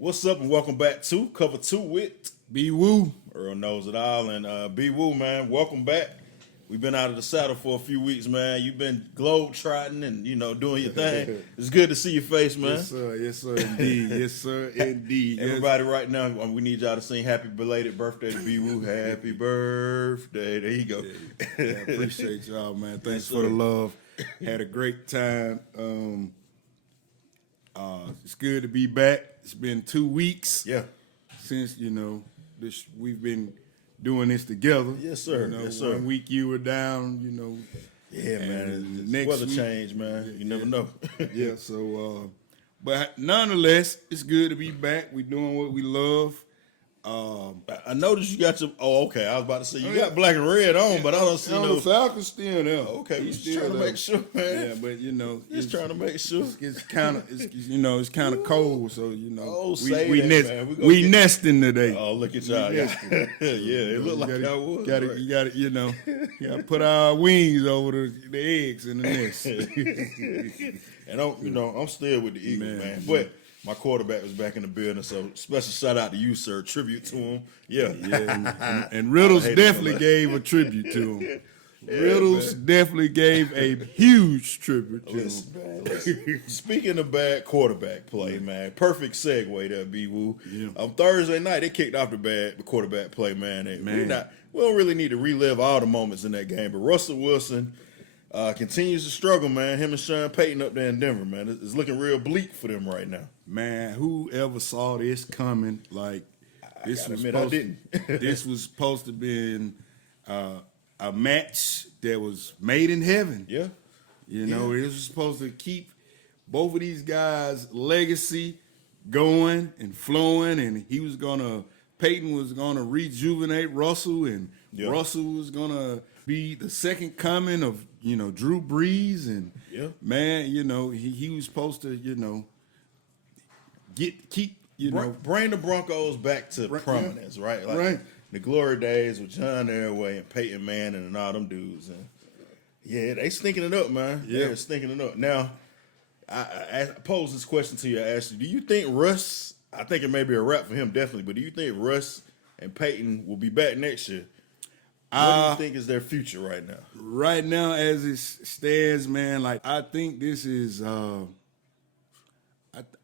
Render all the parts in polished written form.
What's up and welcome back to Cover 2 with B Woo. Earl knows it all and B Woo, man. Welcome back. We've been out of the saddle for a few weeks, man. You've been globe trotting and doing your thing. It's good to see your face, man. Yes, sir. Yes, sir, indeed. Yes, sir, indeed. Everybody, right now, we need y'all to sing "Happy Belated Birthday" to B Woo. Happy birthday. There you go. Yeah, appreciate y'all, man. Thanks for the love. Had a great time. It's good to be back. It's been 2 weeks. Yeah. Since we've been doing this together. Yes, sir. Yes, sir. 1 week you were down. Yeah, man. The It's next weather week, change, man. You never know. Yeah. So, but nonetheless, it's good to be back. We're doing what we love. I noticed you got your. Oh, okay. I was about to say you got black and red on, but I don't see no. The Falcons still there. Okay, He's just trying to make sure, man. Yeah, but just trying to make sure. It's kind of it's kind of cold, so Oh, we nesting today. Oh, look at y'all. Yeah, it looked like I was. You got to put our wings over the eggs in the nest. And I'm still with the Eagles, man. But my quarterback was back in the building, so special shout out to you, sir. Tribute to him. Yeah. And Riddles definitely gave a tribute to him. Riddles definitely gave a huge tribute to him. Listen. Speaking of bad quarterback play, man, perfect segue there, B-Woo. Yeah. On Thursday night, they kicked off the bad quarterback play, man. We don't really need to relive all the moments in that game, but Russell Wilson continues to struggle, man. Him and Sean Payton up there in Denver, man. It's looking real bleak for them right now. Man, whoever saw this coming? Like, this was supposed to be a match that was made in heaven. Yeah. It was supposed to keep both of these guys' legacy going and flowing, and Peyton was gonna rejuvenate Russell, and Russell was gonna be the second coming of Drew Brees, and man, he was supposed to bring the Broncos back to prominence, right? Like right. The glory days with John Elway and Peyton Manning and all them dudes, and they stinking it up, man. Yeah, they're stinking it up. Now, I pose this question to you, Ashley. Do you think Russ? I think it may be a wrap for him, definitely. But do you think Russ and Peyton will be back next year? What do you think is their future right now? Right now, as it stands, man, like I think this is.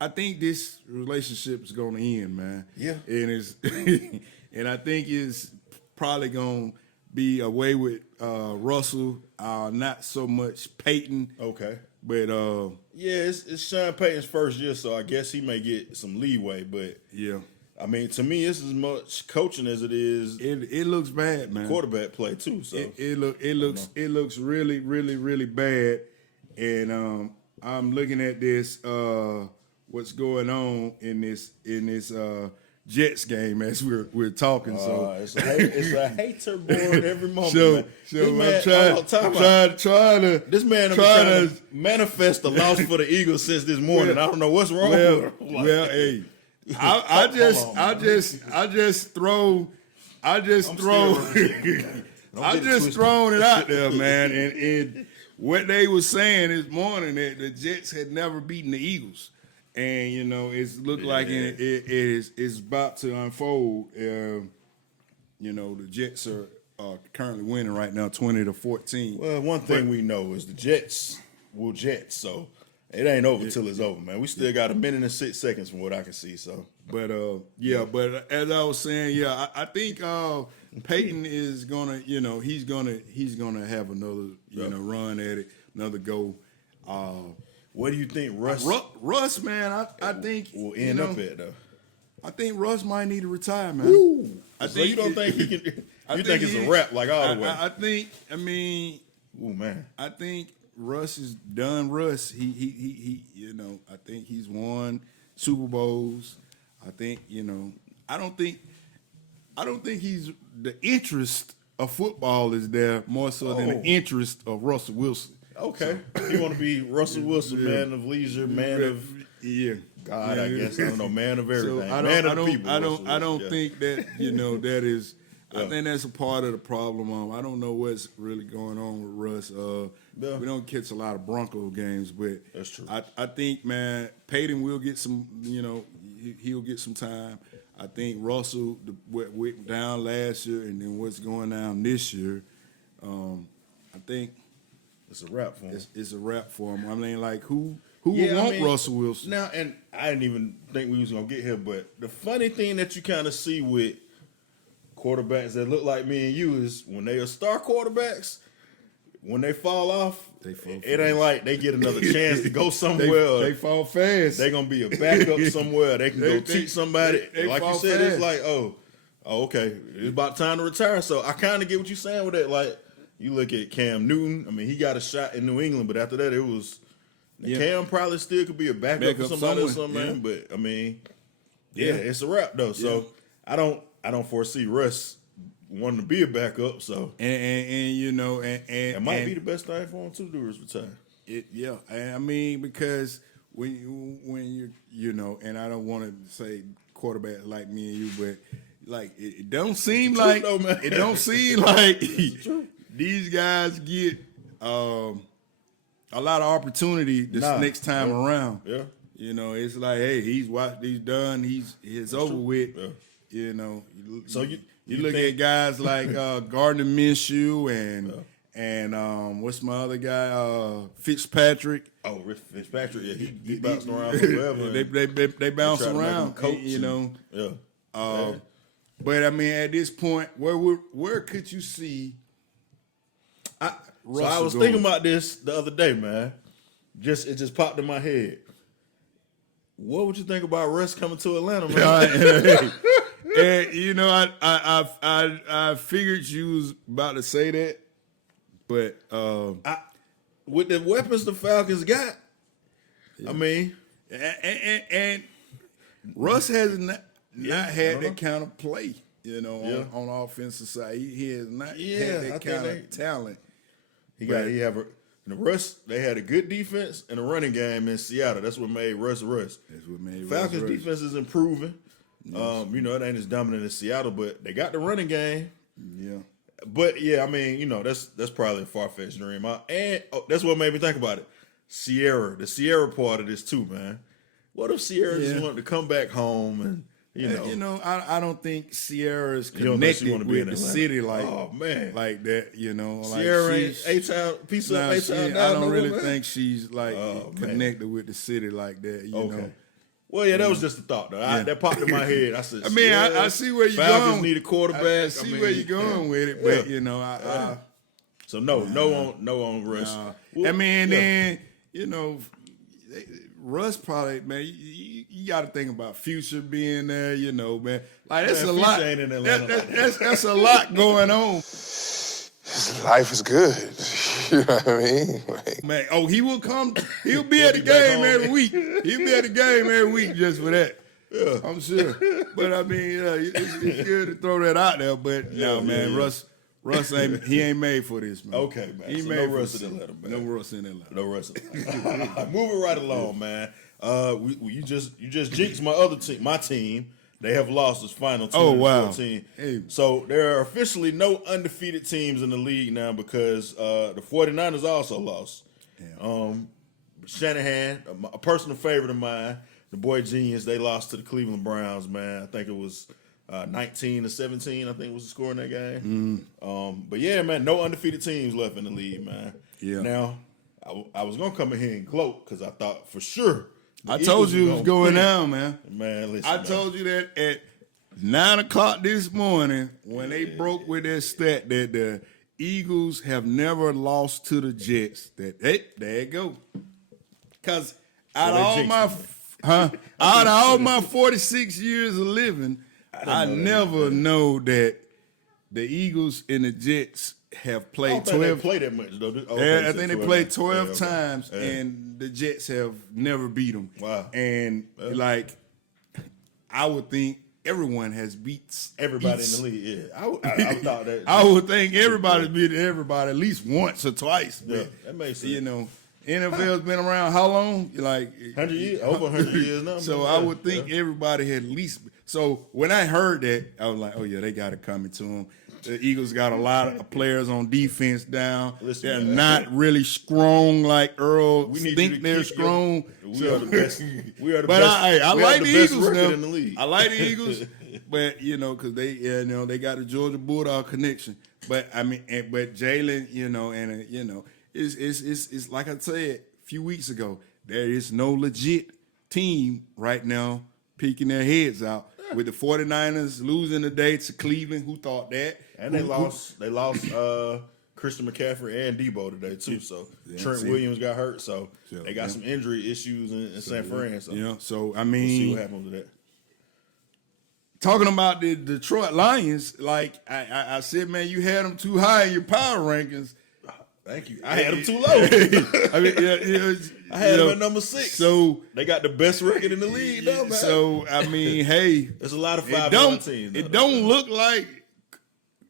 I think this relationship is going to end, man. Yeah, and and I think it's probably going to be away with Russell, not so much Peyton. Okay, but it's Sean Payton's first year, so I guess he may get some leeway. But yeah. I mean, to me, it's as much coaching as it is. It looks bad, man. Quarterback play too. So it looks really, really, really bad. And I'm looking at this what's going on in this Jets game as we're talking. So it's a hater board every moment. Trying to this man trying to manifest the loss for the Eagles since this morning. I don't know what's wrong with him. Hey. I just thrown it out there, man. And what they were saying this morning that the Jets had never beaten the Eagles, and it's looked like it's about to unfold. The Jets are currently winning right now, 20-14. Well, one thing we know is the Jets will Jets, so. It ain't over till it's over, man. We still got 1 minute and 6 seconds from what I can see. So, but but as I was saying, I think Peyton is gonna, he's gonna have another, run at it, another go. What do you think, Russ? Russ, man, I think will end up at though. I think Russ might need to retire, man. Ooh. You don't think he can? You think it's a wrap like all the way? Ooh, man. I think Russ is done. Russ, he I think he's won Super Bowls. I think, I don't think he's the interest of football is there more so than the interest of Russell Wilson. Okay, you want to be Russell Wilson, man of leisure, man of God, I guess I don't know, man of everything, so man of people. I don't think that that is. I think that's a part of the problem. I don't know what's really going on with Russ. We don't catch a lot of Bronco games, but that's true. I think, man, Peyton will get some. he'll get some time. I think Russell went down last year, and then what's going down this year. I think it's a wrap for him. It's a wrap for him. I mean, like who would want Russell Wilson? Now, and I didn't even think we was gonna get here, but the funny thing that you kind of see with quarterbacks that look like me and you is when they are star quarterbacks, when they fall off, it ain't like they get another chance to go somewhere. They fall fast. They gonna be a backup somewhere. They can go teach somebody. Like you said, fast. It's like, oh, okay, it's about time to retire. So I kind of get what you're saying with that. Like you look at Cam Newton. I mean, he got a shot in New England, but after that, it was Cam probably still could be a backup for somebody or something. Yeah. But I mean, it's a wrap though. So I don't foresee Russ wanting to be a backup, so and you know, and it might be the best thing for him to do is retire. I mean, because when you know, and I don't want to say quarterback like me and you, but like it don't seem like it don't seem like these guys get a lot of opportunity this next time around. Yeah, you know, it's like, hey, he's done, it's over with. Yeah. You know, so you look at guys like Gardner Minshew and what's my other guy, Fitzpatrick. Oh, Fitzpatrick, yeah, he bounced around forever. They bounce around, you know. Yeah. But I mean, at this point, where could you see? I was thinking about this the other day, man. It just popped in my head. What would you think about Russ coming to Atlanta, man? And you know, I figured you was about to say that, but with the weapons the Falcons got, I mean, and Russ has not had that kind of play, you know, on the offensive side. He has not had that kind of talent. Russ, they had a good defense and a running game in Seattle. That's what made Russ Russ. That's what made Falcons Russ. defense is improving. Yes. You know, it ain't as dominant as Seattle, but they got the running game. Yeah. But yeah, I mean, you know, that's probably a far-fetched dream. And that's what made me think about it. The Sierra part of this too, man. What if Sierra just wanted to come back home and I don't think Sierra is connected with the city like that. You know, Sierra like ain't A-Town piece of A-Town down. I don't really think she's like connected with the city like that. You know. Well, yeah, that was just a thought, though. That popped in my head. I said, I mean, I see where you're Falcons going. Need a quarterback. I see where you're going with it, but you know, so no on Russ. I mean, then you know, Russ probably, man. You got to think about Future being there. You know, man. Like that's a lot. That's a lot going on. Life is good. You know what I mean? Like, man, he will come. He'll be at the game every week. He'll be at the game every week just for that. Yeah, I'm sure. But I mean, it's good to throw that out there. But man, Russ ain't made for this, man. Okay, man. He so made no Russ in Atlanta, man. No Russ in Atlanta. No Russ in Atlanta. Moving right along, man. You just jinxed my team. They have lost its final 2014. Hey. So there are officially no undefeated teams in the league now because the 49ers also lost. Yeah. Shanahan, a personal favorite of mine, the boy genius, they lost to the Cleveland Browns, man. I think it was 19-17, I think was the score in that game. But yeah, man, no undefeated teams left in the league, man. Yeah. Now, I was going to come in here and gloat because I thought for sure I told you it was going down, man. Man, listen. I told you that at 9 o'clock this morning when they broke with that stat that the Eagles have never lost to the Jets. That there you go. Because out of all my 46 years of living, I never know that the Eagles and the Jets have played 12. They play that much though. I think they played 12 times, and the Jets have never beat them. Wow! And like, I would think everyone has beat everybody in the league. Yeah, I thought that. I would think everybody's beat everybody at least once or twice. Yeah, that makes sense. You know, NFL's been around how long? Like 100 years, over 100 years now. So I would think everybody had at least. So when I heard that, I was like, oh yeah, they got it coming to them. The Eagles got a lot of players on defense down. Listen, they're man. not really strong like Earl We need think you to they're keep strong. We are the best. We are the But best. I we like have the best Eagles record now. in the league. I like the Eagles, but because they got the Georgia Bulldog connection. But I mean, but Jalen, it's like I said a few weeks ago. There is no legit team right now peeking their heads out. With the 49ers losing today to Cleveland, who thought that? And they lost Christian McCaffrey and Debo today too. So Trent Williams got hurt. So they got some injury issues in San Fran. So so I we'll see mean, what happens with that. talking about the Detroit Lions, like I said, man, you had them too high in your power rankings. Thank you. I had them too low. I mean, I had them at number 6. So they got the best record in the league, though, man. So I mean, hey, there's a lot of 5-1 teams. It don't look like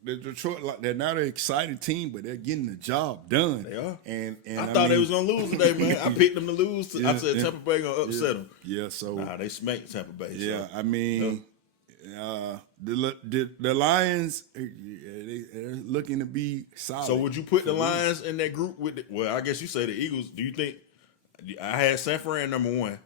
the Detroit. They're not an exciting team, but they're getting the job done. They are. And I thought they was gonna lose today, man. I picked them to lose. I said Tampa Bay gonna upset them. Yeah. So they smacked Tampa Bay. Yeah, so. I mean. The Lions, they're looking to be solid. So would you put the Lions in that group with? I guess you say the Eagles. Do you think? I had San Fran number 1.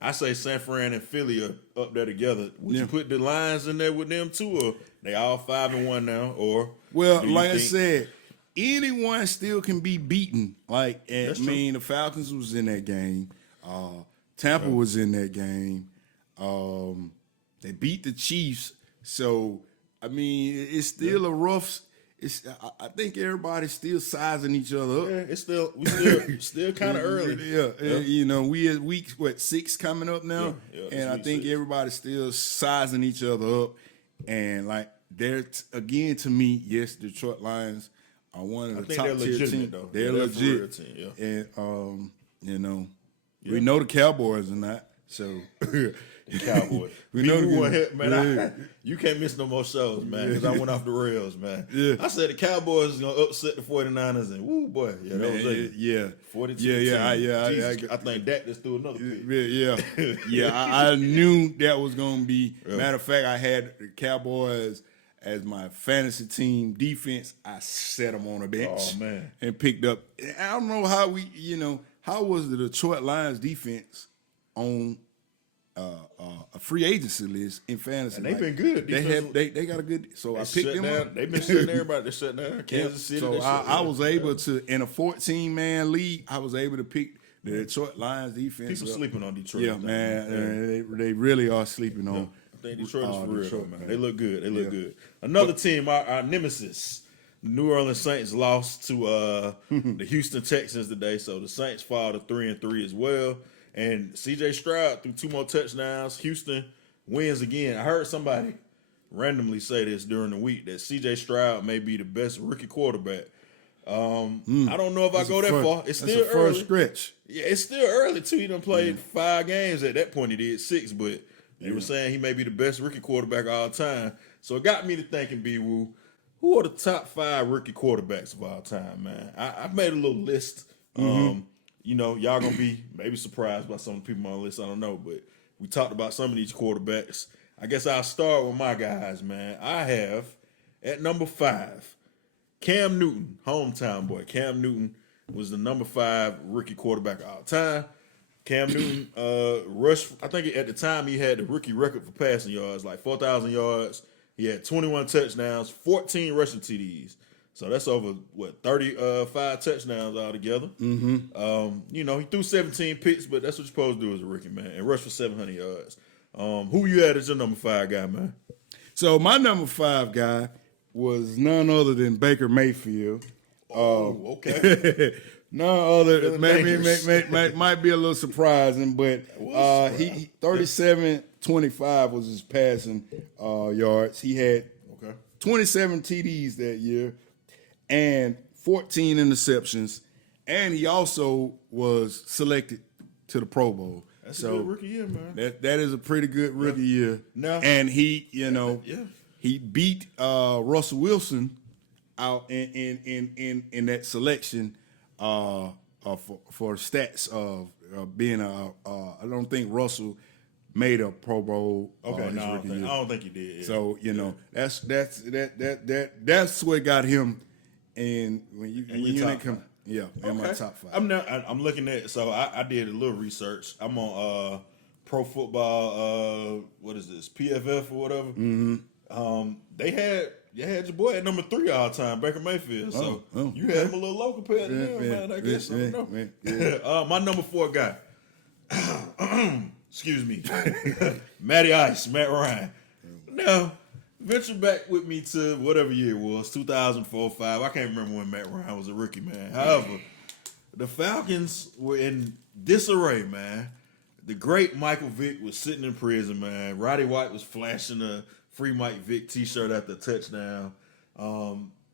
I say San Fran and Philly are up there together. Would you put the Lions in there with them too, or they all 5-1 now? Or like I said, anyone still can be beaten. Like the Falcons was in that game. Tampa was in that game. They beat the Chiefs, so I mean it's still a rough. I think everybody's still sizing each other up. Yeah, it's still kind of early. Yeah, we at week 6 coming up now, and I think 6. everybody's still sizing each other up. And like again, to me, yes, Detroit Lions are one of the top tier teams. They're legit, team, and we know the Cowboys are not. So. The Cowboys. You can't miss no more shows, man, because I went off the rails, man. Yeah. I said the Cowboys is going to upset the 49ers, and woo, boy. Yeah, that was it. Yeah. 42. I think Dak just threw another pick. Yeah. I knew that was going to be. Matter of fact, I had the Cowboys as my fantasy team defense. I set them on a bench and picked up. I don't know how how was the Detroit Lions defense on a free agency list in fantasy. And they've been good. They got a good. So I picked them up. They've been shutting everybody. They shut down Kansas City. So I was able to, in a 14-man league, I was able to pick the Detroit Lions defense. People sleeping on Detroit. Yeah, man. They really are sleeping on. I think Detroit is for real, man. They look good. They look good. Another team, our nemesis, the New Orleans Saints, lost to the Houston Texans today. So the Saints fall to 3-3 as well. And C.J. Stroud threw 2 more touchdowns. Houston wins again. I heard somebody randomly say this during the week that C.J. Stroud may be the best rookie quarterback. I don't know if I go that far. It's still early. First stretch. Yeah, it's still early too. He done played 5 games. At that point, he did 6, but they were saying he may be the best rookie quarterback of all time. So it got me to thinking, B-Woo, who are the top 5 rookie quarterbacks of all time, man? I've made a little list. Y'all gonna be maybe surprised by some of the people on the list. I don't know, but we talked about some of these quarterbacks. I guess I'll start with my guys, man. I have at number 5, Cam Newton, hometown boy. Cam Newton was the number 5 rookie quarterback of all time. Cam Newton rushed. I think at the time he had the rookie record for passing yards, like 4,000 yards. He had 21 touchdowns, 14 rushing TDs. So that's over 35 touchdowns altogether. He threw 17 picks, but that's what you're supposed to do as a rookie, man, and rush for 700 yards. Who you had as your number 5 guy, man? So my number 5 guy was none other than Baker Mayfield. Okay. None other, might be a little surprising, but he 37-25 was his passing yards. He had 27 TDs that year and 14 interceptions, and he also was selected to the Pro Bowl. That's a good rookie year, man. That is a pretty good rookie year. No. And he, he beat Russell Wilson out in that selection for stats of being I don't think Russell made a Pro Bowl. Okay, his no, I rookie year. don't think he did. Yeah. So that's what got him. And when you didn't come, in my top 5. I'm looking at. So I did a little research. I'm on Pro Football. What is this? PFF or whatever. Mm-hmm. They had your boy at number 3 all time, Baker Mayfield. So you had him a little low compared to him, man. I guess. I don't know. My number 4 guy. Excuse me. Matty Ice, Matt Ryan. Now, venture back with me to whatever year it was, 2004, 5. I can't remember when Matt Ryan was a rookie, man. However, the Falcons were in disarray, man. The great Michael Vick was sitting in prison, man. Roddy White was flashing a free Mike Vick t-shirt after a touchdown.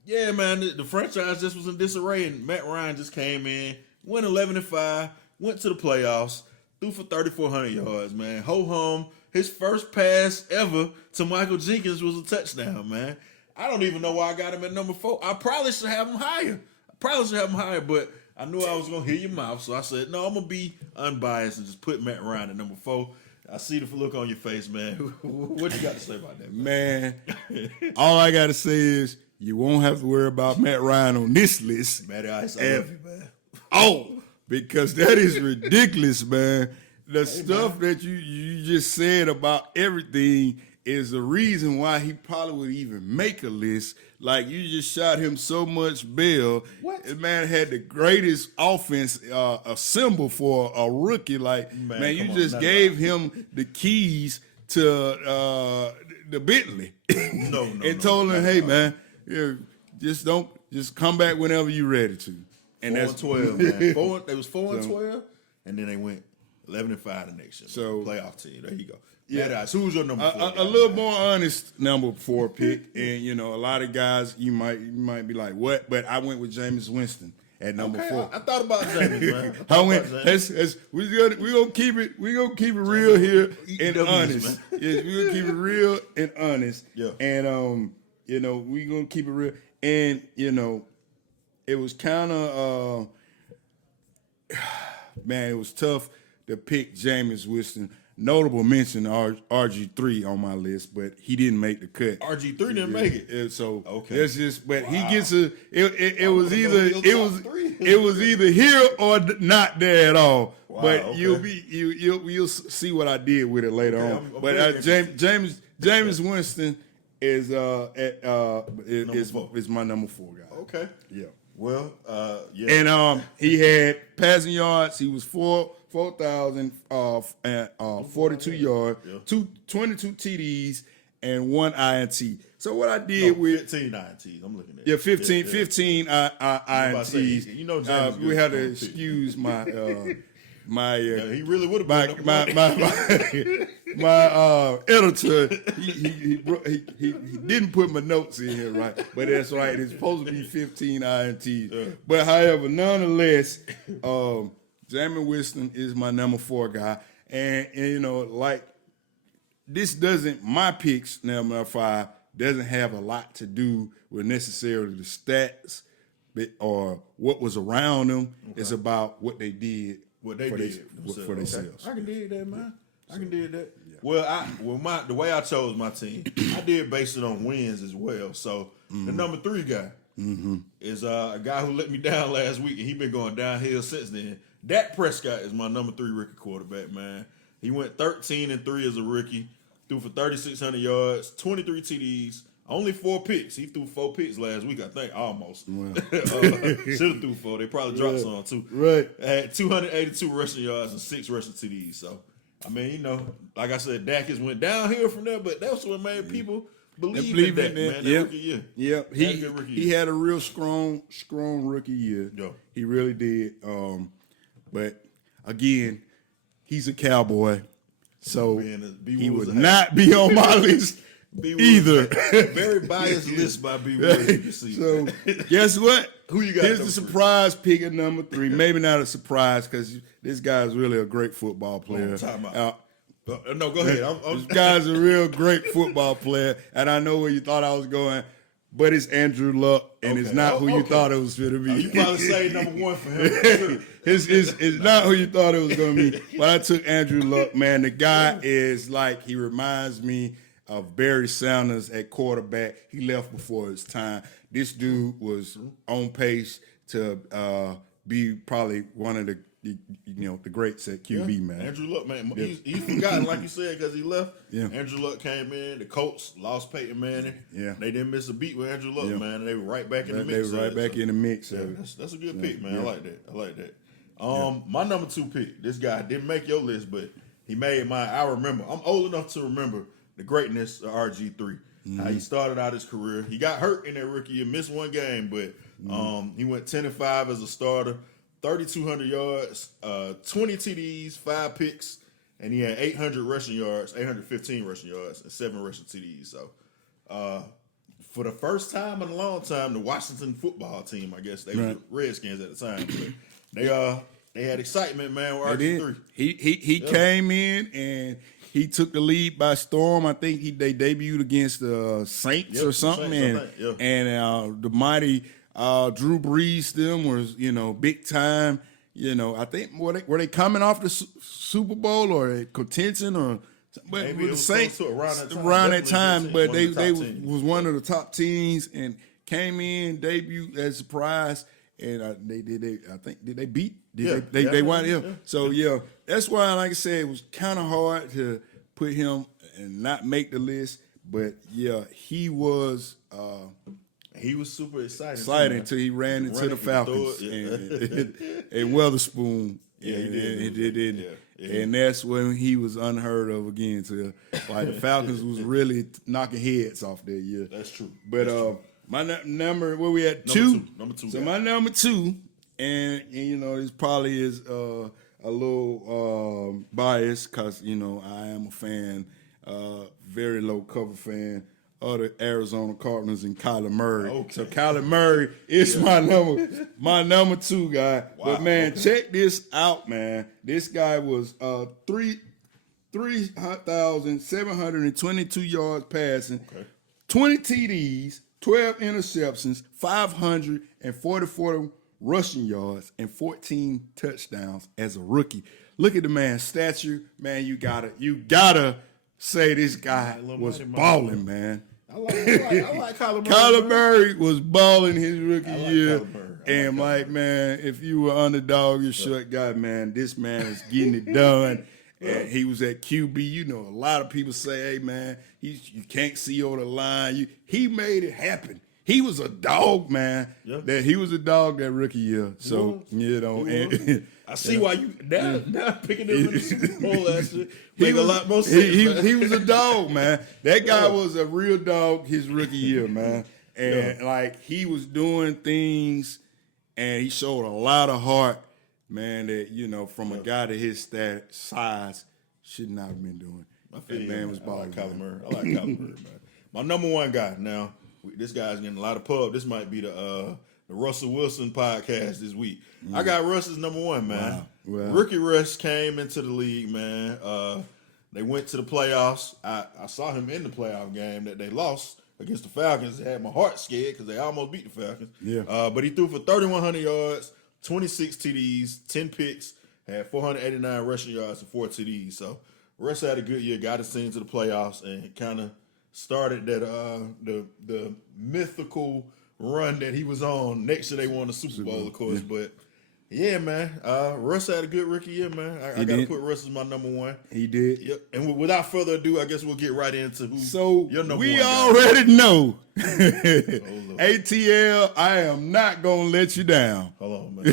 Yeah, man, the franchise just was in disarray, and Matt Ryan just came in, went 11-5, went to the playoffs, threw for 3,400 yards, man. Ho-hum. His first pass ever to Michael Jenkins was a touchdown, man. I don't even know why I got him at number 4. I probably should have him higher. But I knew I was going to hear your mouth, so I said, no, I'm going to be unbiased and just put Matt Ryan at number 4. I see the look on your face, man. What you got to say about that, man? All I got to say is you won't have to worry about Matt Ryan on this list. Matty Ice, I love you, man. Because that is ridiculous, man. The stuff that you just said about everything is the reason why he probably would even make a list. Like, you just shot him so much bail. What? This man had the greatest offense assembled for a rookie. Like, man you just gave him the keys to the Bentley. And told him, hey, man, just come back whenever you're ready to. And 4-12, man. They was 4-12, and then they went 11-5 the next year. So playoff team. There you go. Yeah. Who's your number 4? A little more honest number 4 pick, and a lot of guys you might be like, what? But I went with Jameis Winston at number 4. I thought about Jameis, man. We're gonna keep it real here and honest. Yes, we're gonna keep it real and honest. Yeah. And we're gonna keep it real. And it was kind of man, it was tough to pick Jameis Winston. Notable mention RG3 on my list, but he didn't make the cut. RG3 didn't make it. So okay, that's just. But he gets a. It was either here or not there at all. Wow, but okay. you'll see what I did with it later on. But Jameis Winston is my number 4 guy. Okay. Yeah. Well, yeah. And he had passing yards. He was 4,042 yards, 22 TDs, and 1 INT. So what I did with 15 INTs, I'm looking at. Yeah, 15 INTs. We had to excuse my he really would have been my editor. He didn't put my notes in here right, but that's right. It's supposed to be 15 INTs. But however, nonetheless, Jameis Winston is my number 4 guy, and like this doesn't my picks number 5 doesn't have a lot to do with necessarily the stats, or what was around them. Okay. It's about what they did. What they did for themselves. I can dig that, man. I can dig that. Yeah. Well, the way I chose my team, I did base it on wins as well. So the number 3 guy is a guy who let me down last week, and he been going downhill since then. Dak Prescott is my number 3 rookie quarterback, man. He went 13-3 as a rookie, threw for 3,600 yards, 23 TDs. Only 4 picks. He threw 4 picks last week, I think, almost. Wow. Should have threw 4. They probably dropped some, too. Right. Had 282 rushing yards and 6 rushing TDs. So, I mean, like I said, Dak has went downhill from there, but that's what made people believe in Dak, man, that rookie year. Yep. He had a real strong rookie year. Yeah. He really did. But, again, he's a Cowboy, so he would not be on my list. Either. Very biased list by B. Williams. So, guess what? Who you got? Here's the surprise pick at number 3. Maybe not a surprise because this guy's really a great football player. No, go ahead. This guy's a real great football player, and I know where you thought I was going. but it's Andrew Luck, and it's not who you thought it was going to be. You probably say number one for him. For sure. It's not who you thought it was going to be. But I took Andrew Luck, man. The guy is like, he reminds me of Barry Sanders at quarterback. He left before his time. This dude was on pace to be probably one of the greats at QB, man. Andrew Luck, man, he's forgotten, like you said, because he left. Yeah. Andrew Luck came in. The Colts lost Peyton Manning. Yeah. They didn't miss a beat with Andrew Luck, man. And they were right back in the mix. They were right back in the mix. Yeah, that's a good pick, man. I like that. My number 2 pick, this guy didn't make your list, but he made mine. I remember. I'm old enough to remember the greatness of RG3. How he started out his career. He got hurt in that rookie year, missed one game, but he went 10-5 as a starter. 3,200 yards, 20 TDs, 5 picks, and he had 800 rushing yards, 815 rushing yards, and 7 rushing TDs. So, for the first time in a long time, the Washington football team, I guess they were the Redskins at the time, but they had excitement, man, with RG3. He came in and he took the lead by storm. I think they debuted against the Saints or something, and the mighty. Drew Brees, them was, big time. I think were they coming off the Super Bowl or contention or but maybe the Saints around that time, but they was one of the top teams and came in, debuted as a surprise, and they beat they won him. Yeah. So that's why, like I said, it was kind of hard to put him and not make the list, but he was. He was super excited until he ran into the Falcons and Weatherspoon. Yeah, he did. And that's when he was unheard of again. So, like, the Falcons was really knocking heads off that year. That's true. But my number, where we at? Number two. So my number 2, and this probably is a little biased because I am a fan, very low cover fan of the Arizona Cardinals and Kyler Murray. Okay. So Kyler Murray is my number 2 guy. Wow. But man, check this out, man. This guy was 3,722 yards passing, 20 TDs, 12 interceptions, 544 rushing yards, and 14 touchdowns as a rookie. Look at the man's stature, man. You gotta say this guy was balling, man. I like Kyler Murray. Kyler Murray was balling his rookie year. And man, if you were underdog, you're short guy, man. This man is getting it done. And he was at QB. A lot of people say, hey, man, you can't see over the line. He made it happen. He was a dog, man. Yep. He was a dog that rookie year. So, and I see why you now picking him in the Super Bowl last year. He was a lot more sense, he was a dog, man. That guy was a real dog his rookie year, man. And he was doing things, and he showed a lot of heart, man. That from a guy to his size should not have been doing. That man was balling. I like Kyler Murray. Man. My number 1 guy now. This guy's getting a lot of pub. This might be the Russell Wilson podcast this week. I got Russ as number 1, man. Wow. Rookie Russ came into the league, man. They went to the playoffs. I saw him in the playoff game that they lost against the Falcons. It had my heart scared because they almost beat the Falcons. Yeah. But he threw for 3,100 yards, 26 TDs, 10 picks, had 489 rushing yards and 4 TDs. So Russ had a good year, got his team to the playoffs, and kind of started that the mythical run that he was on. Next year they won the Super Bowl, of course. Yeah. But yeah, man, Russ had a good rookie year, man. I got to put Russ as my number 1. He did. Yep. And without further ado, I guess we'll get right into who. So your number we 1 already know. ATL, I am not gonna let you down. Hold on, man.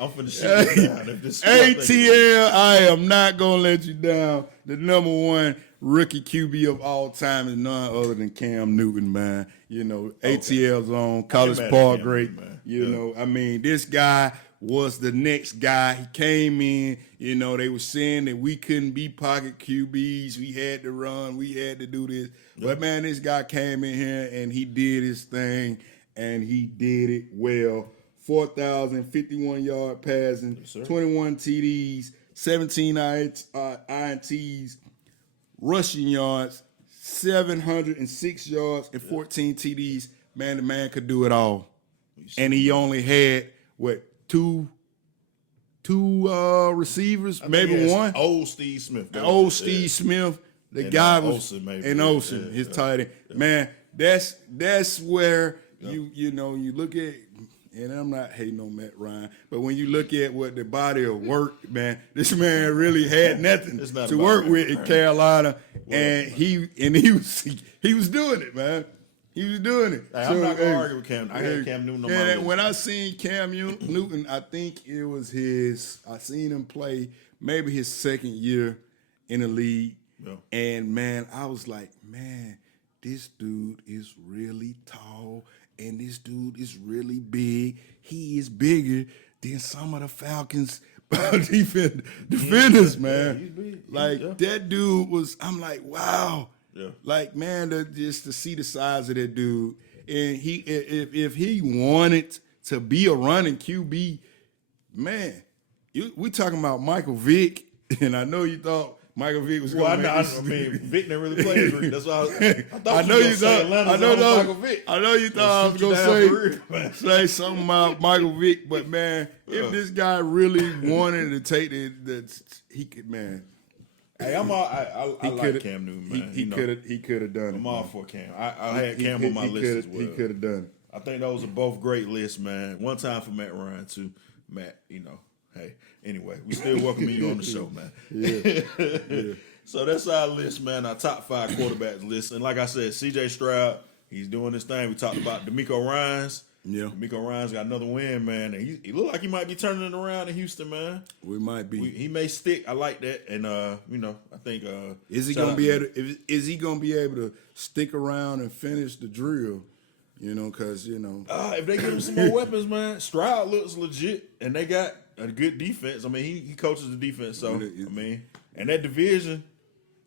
I'm finna shut you down. ATL, I am not gonna let you down. The number 1 rookie QB of all time is none other than Cam Newton, man. ATL's on College Park great. This guy was the next guy. He came in, they were saying that we couldn't be pocket QBs. We had to run. We had to do this. Yep. But, man, this guy came in here and he did his thing, and he did it well. 4,051 yard passing, yes, 21 TDs, 17 INTs, rushing yards, 706 yards and 14 TDs. Man, the man could do it all. And he only had, two receivers, maybe one. Old Steve Smith. Steve Smith. The guy was Olsen, his tight end. Yeah. Man, that's where you look at, and I'm not hating on Matt Ryan, but when you look at what the body of work, man, this man really had nothing to work with in Carolina, and he was doing it, man. He was doing it. Hey, I'm not gonna argue with Cam. I had Cam Newton on my list. When I seen Cam Newton, I think it was I seen him play maybe his second year in the league. Yeah. And man, I was like, man, this dude is really tall and this dude is really big. He is bigger than some of the Falcons defenders, man. He's big. That dude was, I'm like, wow. Yeah. Like, man, just to see the size of that dude. And if he wanted to be a running QB, man, we talking about Michael Vick, and I know you thought Michael Vick was going to make this. I mean, Vick didn't really play. That's why I thought I know you thought Michael Vick. I know you thought I was going to say something about Michael Vick, but man, if this guy really wanted to take he could, man. Hey, I like Cam Newton, man. He could have done it. I'm all for Cam. I had Cam on my list as well. He could have done it. I think those are both great lists, man. One time for Matt Ryan too. Matt, hey. Anyway, we still welcoming you on the show, man. Yeah. So that's our list, man. Our top 5 quarterbacks list. And like I said, C.J. Stroud, he's doing this thing. We talked about DeMeco Ryans. Yeah. DeMeco Ryans got another win, man. And he look like he might be turning it around in Houston, man. We might be. He may stick. I like that. And I think is he gonna be able to stick around and finish the drill? Because if they give him some more weapons, man. Stroud looks legit, and they got a good defense. I mean, he coaches the defense, so and that division,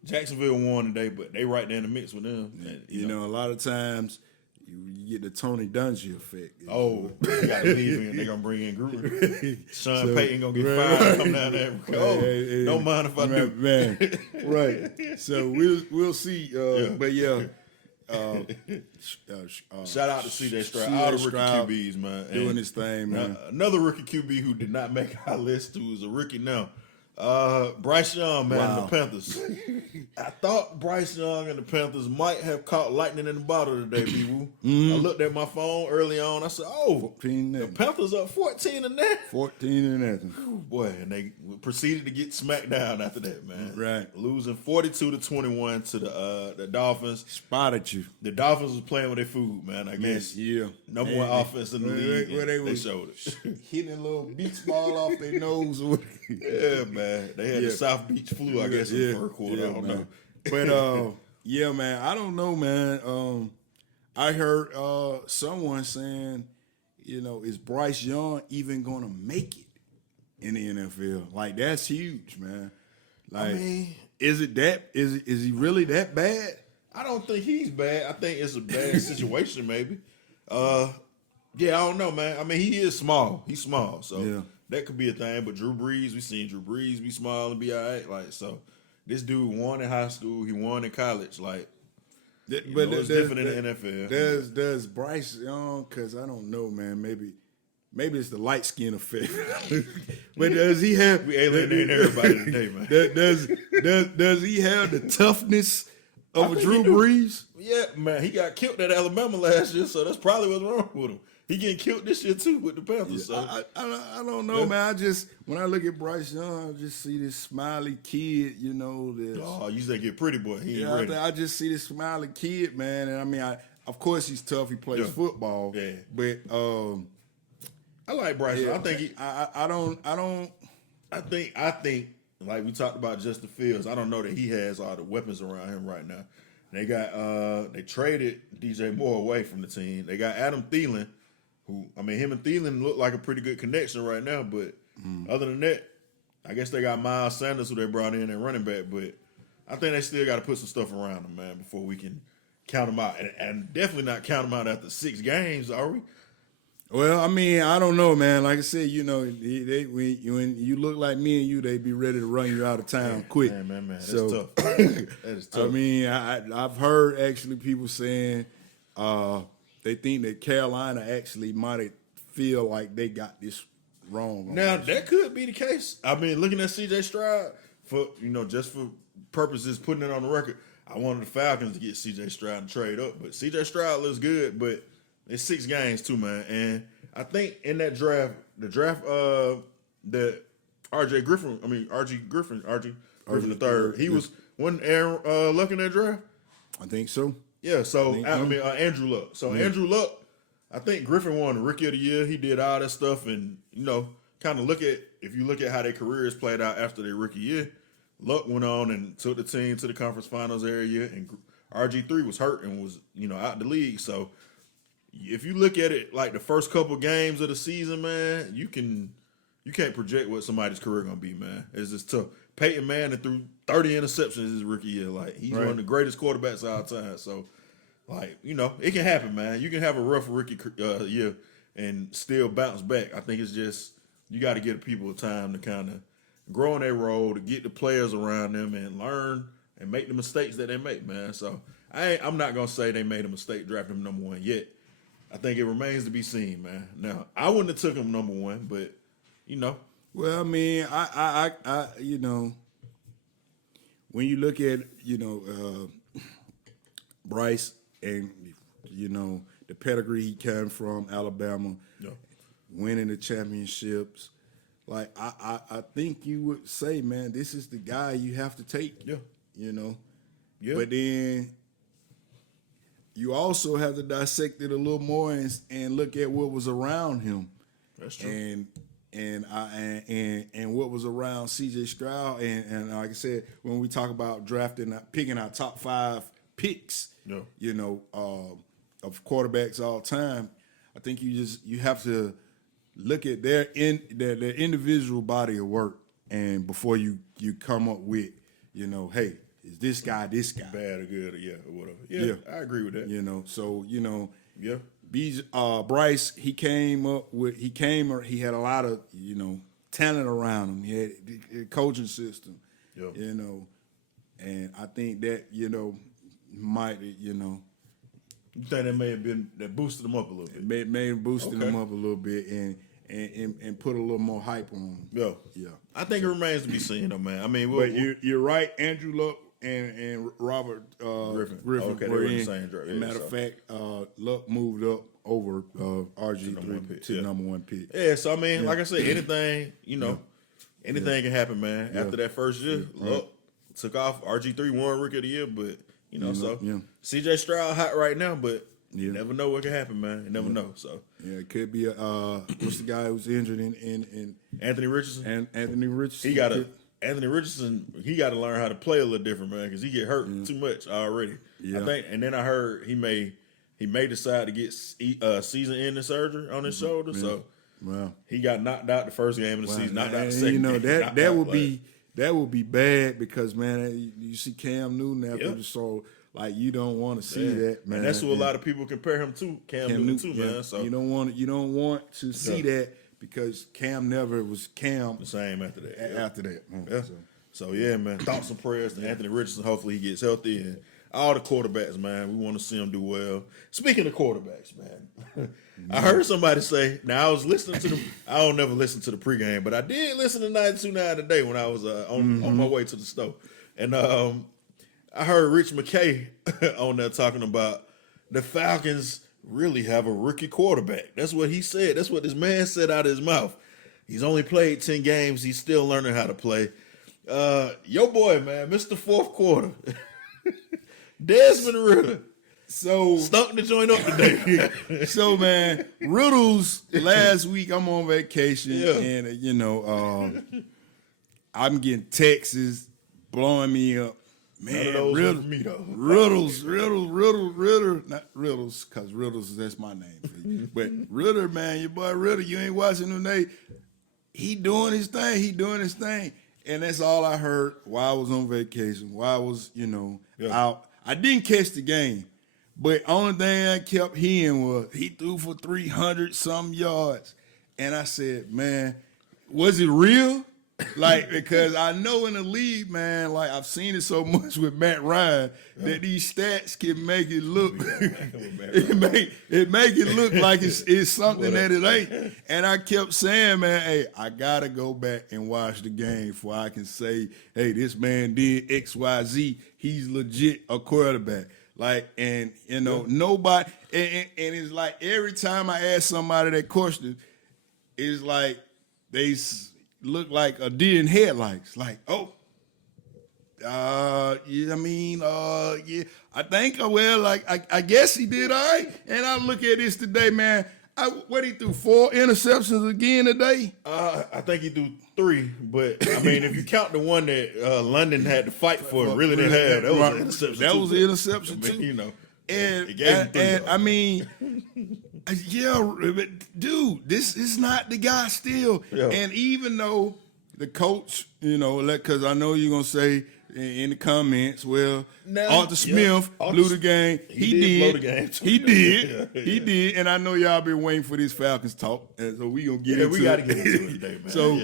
Jacksonville won today, but they right there in the mix with them. And, a lot of times you get the Tony Dungy effect. Oh, you got to leave in. They're gonna bring in Gruden. Sean Payton gonna get fired. Come down there. Don't mind if I do, man. Right. So we'll see. But yeah. Shout out to C.J. Stroud, all the rookie QBs, man, doing his thing, man. Another rookie QB who did not make our list, who is a rookie now, Bryce Young, man, and the Panthers. I thought Bryce Young and the Panthers might have caught lightning in the bottle today, people. I looked at my phone early on. I said, the Panthers up 14-0. 14-0. Boy, and they proceeded to get smacked down after that, man. Right. Losing 42-21 to the Dolphins. Spotted you. The Dolphins was playing with their food, man, I guess. Yeah. Number one offense in the league. They showed it. Hitting a little beach ball off their nose. Yeah, man. They had the South Beach flu, I guess, in the first quarter. I don't know. But, yeah, man, I don't know, man. I heard someone saying, is Bryce Young even going to make it in the NFL? Like, that's huge, man. Like, I mean, is he really that bad? I don't think he's bad. I think it's a bad situation, maybe. Yeah, I don't know, man. I mean, he is small. He's small, so that could be a thing. But Drew Brees, we seen Drew Brees be small and be all right. Like, so this dude won in high school. He won in college. Like, it's different in the NFL. Does Bryce Young? Because I don't know, man. Maybe it's the light skin effect. But does he have? We alienating everybody today, man. Does he have the toughness of a Drew Brees? Yeah, man. He got killed at Alabama last year, so that's probably what's wrong with him. He getting killed this year too with the Panthers. Yeah, so. I don't know, man. When I look at Bryce Young, I just see this smiley kid. You say get pretty boy. He ain't ready. I just see this smiley kid, man. And I mean, of course he's tough. He plays football. Yeah. But I like Bryce. Yeah, I think like we talked about Justin Fields. I don't know that he has all the weapons around him right now. They got they traded DJ Moore away from the team. They got Adam Thielen. Him and Thielen look like a pretty good connection right now, but other than that, I guess they got Miles Sanders who they brought in at running back, but I think they still got to put some stuff around them, man, before we can count them out. And definitely not count them out after 6 games, are we? Well, I mean, I don't know, man. Like I said, when you look like me and you, they be ready to run you out of town quick. Man. That's So, tough. That is tough. I mean, I've heard actually people saying they think that Carolina actually might feel like they got this wrong. Now that could be the case. I mean, looking at CJ Stroud just for purposes putting it on the record, I wanted the Falcons to get CJ Stroud and trade up, but CJ Stroud looks good, but it's 6 games too, man. And I think in that draft, that RG Griffin the third, he was wasn't Aaron Luck in that draft. I think so. Yeah, so Andrew Luck. So Andrew Luck, I think Griffin won the Rookie of the Year. He did all that stuff, and kind of if you look at how their careers played out after their rookie year, Luck went on and took the team to the conference finals every year, and RG3 was hurt and was out the league. So if you look at it like the first couple games of the season, man, you can't project what somebody's career gonna be, man. It's just tough. Peyton Manning threw 30 interceptions his rookie year. Like, he's one of the greatest quarterbacks of all time. So, it can happen, man. You can have a rough rookie year and still bounce back. I think it's just you got to give people time to kind of grow in their role, to get the players around them and learn and make the mistakes that they make, man. So, I'm not going to say they made a mistake drafting him number 1 yet. I think it remains to be seen, man. Now, I wouldn't have took him number 1, but, Well, I mean, I when you look at, Bryce and, the pedigree he came from, Alabama, winning the championships, like, I think you would say, man, this is the guy you have to take, Yeah. But then you also have to dissect it a little more and look at what was around him. That's true. And what was around CJ Stroud and like I said, when we talk about picking our top 5 picks, of quarterbacks all time, I think you have to look at their individual body of work, and before you come up with, hey, is this guy bad or good or whatever. Yeah, I agree with that. Bryce, he had a lot of, talent around him. He had a coaching system, and I think that, might, You think that boosted him up a little bit? Made him boosted him up a little bit and put a little more hype on him. Yeah. I think it remains to be seen, though, man. I mean, you're right. Andrew Luck and Robert Griffin okay, were they were in in. the same draft. Matter of fact, Luck moved up over RG3 to number 1 pick. Yeah, so I mean, like I said, anything, anything can happen, man. After that first year, Luck took off. RG3 won Rookie of the Year, but CJ Stroud hot right now, but you never know what can happen, man. You never know. So it could be what's the guy who's injured in Anthony Richardson. And Anthony Richardson. Anthony Richardson, he got to learn how to play a little different, man, because he get hurt too much already. Yeah. I think, and then I heard he may decide to get season-ending surgery on his shoulder. So he got knocked out the first game of the season, knocked out the second game. That would be bad because, man, you see Cam Newton after the show. Like, you don't want to see that, man. And that's what a lot of people compare him to, Cam Newton too, man. So you don't want to see that because Cam never was Cam the same after that. After that, So man, thoughts and prayers to Anthony Richardson. Hopefully he gets healthy, and all the quarterbacks, man. We want to see them do well. Speaking of quarterbacks, man, I heard somebody say. Now I was listening to I don't never listen to the pregame, but I did listen to 92.9 today when I was on my way to the store, and I heard Rich McKay on there talking about the Falcons really have a rookie quarterback. That's what he said. That's what this man said out of his mouth. He's only played 10 games. He's still learning how to play. Your boy, man, Mr. Fourth Quarter, Desmond Ritter. So stunk the joint up today. So, man, Riddles, last week I'm on vacation, and, I'm getting texts blowing me up. Man, Riddles, not Riddles, because Riddles, that's my name. But Ritter, man, your boy Ritter, you ain't watching him today. He doing his thing. And that's all I heard while I was on vacation, while I was, out. I didn't catch the game, But only thing I kept hearing was he threw for 300 some yards. And I said, man, was it real? Like, because I know in the league, man, like I've seen it so much with Matt Ryan that these stats can make it look it make it look like it's something that it ain't. And I kept saying, man, hey, I gotta go back and watch the game before I can say, hey, this man did XYZ. He's legit a quarterback. Like, and you know, nobody and it's like every time I ask somebody that question, it's like they look like a deer in headlights. Like, yeah, I mean, yeah, I think, well, like, I guess he did all right. And I look at this today, man. What he threw 4 interceptions again today? I think he threw 3, but I mean, if you count the one that London had to fight for, really didn't have, that was an interception. That was an interception I mean, too. you know, And I mean, yeah, dude, this is not the guy still. Yeah. And even though the coach, you know, because I know you're gonna say in the comments, well, Arthur Smith blew the game. He did blow the game too. He did. Yeah. He did. And I know y'all been waiting for this Falcons talk, and so we gonna get into it. We gotta get into it today, man. So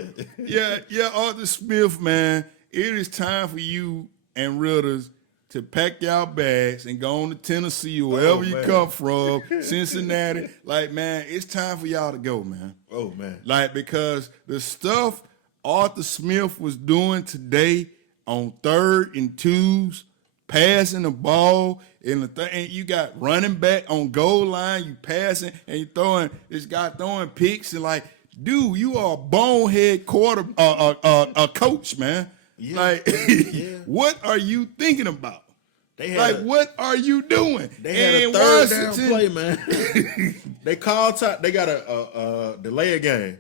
Arthur Smith, man, it is time for you and Ritters to pack y'all bags and go on to Tennessee or wherever you come from, Cincinnati. Like, man, it's time for y'all to go, man. Oh, man. Like, because the stuff Arthur Smith was doing today on 3rd and 2s, passing the ball, and you got running back on goal line, you passing, and you throwing, this guy throwing picks, and like, dude, you are a bonehead coach, man. Yeah. Like, what are you thinking about? What are you doing? They had a third down play, man. They got a delay a game.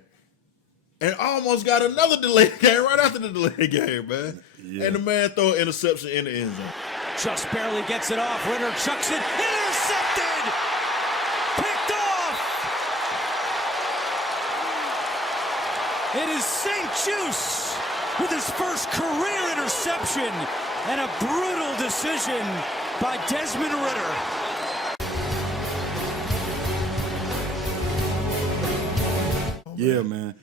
And almost got another delay game right after the delay game, man. Yeah. And the man throw an interception in the end zone. Just barely gets it off. Ritter chucks it. Intercepted! Picked off! It is St. Juice with his first career interception and a brutal decision by Desmond Ritter. Yeah, man.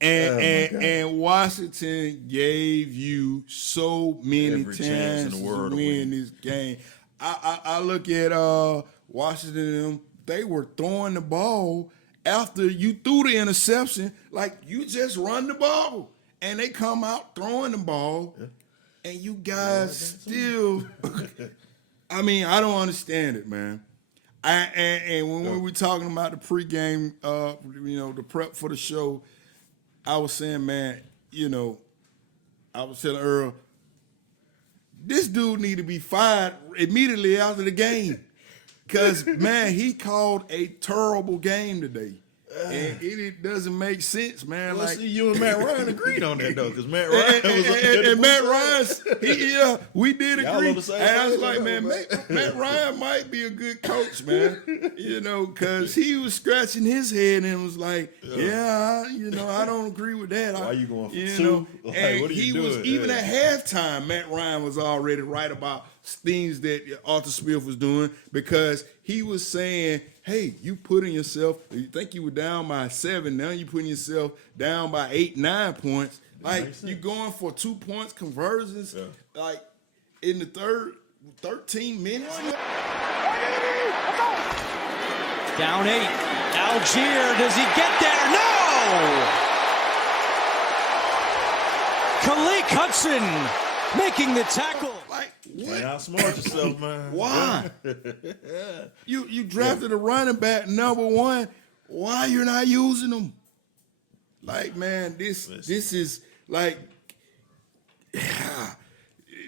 And Washington gave you so many chances to win this game. I look at Washington, they were throwing the ball after you threw the interception, like you just run the ball. And they come out throwing the ball, and you guys still, I mean, I don't understand it, man. And when we were talking about the pregame, you know, the prep for the show, I was saying, man, you know, I was telling Earl, this dude need to be fired immediately after the game. Because, man, he called a terrible game today. And it doesn't make sense, man. Well, like, see, you and Matt Ryan agreed on that, though, because Matt Ryan was and Matt Ryan, we did agree. On the same and I was like, man, Matt Ryan might be a good coach, man. You know, because he was scratching his head and was like, you know, I don't agree with that. Why are you going for you 2? know, Like, and what are you he was doing? even at halftime. Matt Ryan was already right about things that Arthur Smith was doing, because he was saying, hey, you putting yourself, you think you were down by 7, now you putting yourself down by 8, 9 points. Like, you going for 2 points conversions, like in the 13 minutes. Down 8. Algier, does he get there? No! Khalid Hudson making the tackle. Like, what? Man, outsmart yourself, man. Why? You drafted a running back number 1. Why you're not using them? Like, man, this is like,